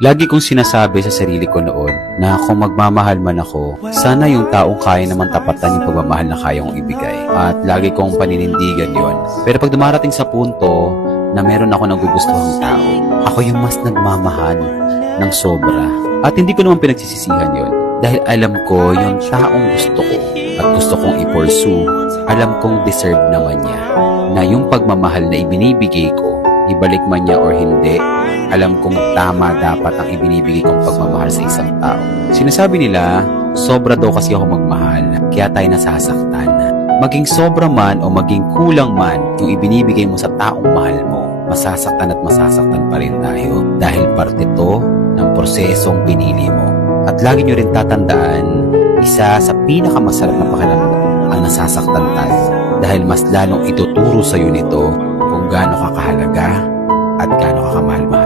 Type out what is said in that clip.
Lagi kong sinasabi sa sarili ko noon na kung magmamahal man ako, sana yung taong kaya naman tapatan yung pagmamahal na kaya kong ibigay. At lagi kong paninindigan yon. Pero pag dumarating sa punto na meron ako nagugustuhang tao, ako yung mas nagmamahal ng sobra. At hindi ko naman pinagsisisihan yon. Dahil alam ko yung taong gusto ko at gusto kong i-pursue, alam kong deserve naman niya na yung pagmamahal na ibinibigay ko, ibalik man niya or hindi, alam kong tama dapat ang ibinibigay kong pagmamahal sa isang tao. Sinasabi nila, sobra daw kasi ako magmahal, kaya tayo nasasaktan. Maging sobra man o maging kulang man yung ibinibigay mo sa taong mahal mo, masasaktan at masasaktan pa rin tayo dahil parte to ng prosesong pinili mo. At lagi nyo rin tatandaan, isa sa pinakamasarap na pakiramdam ang nasasaktan tayo dahil mas lalong ituturo sa'yo nito kung gaano ka kahalaga at gaano ka kamahal-mahal.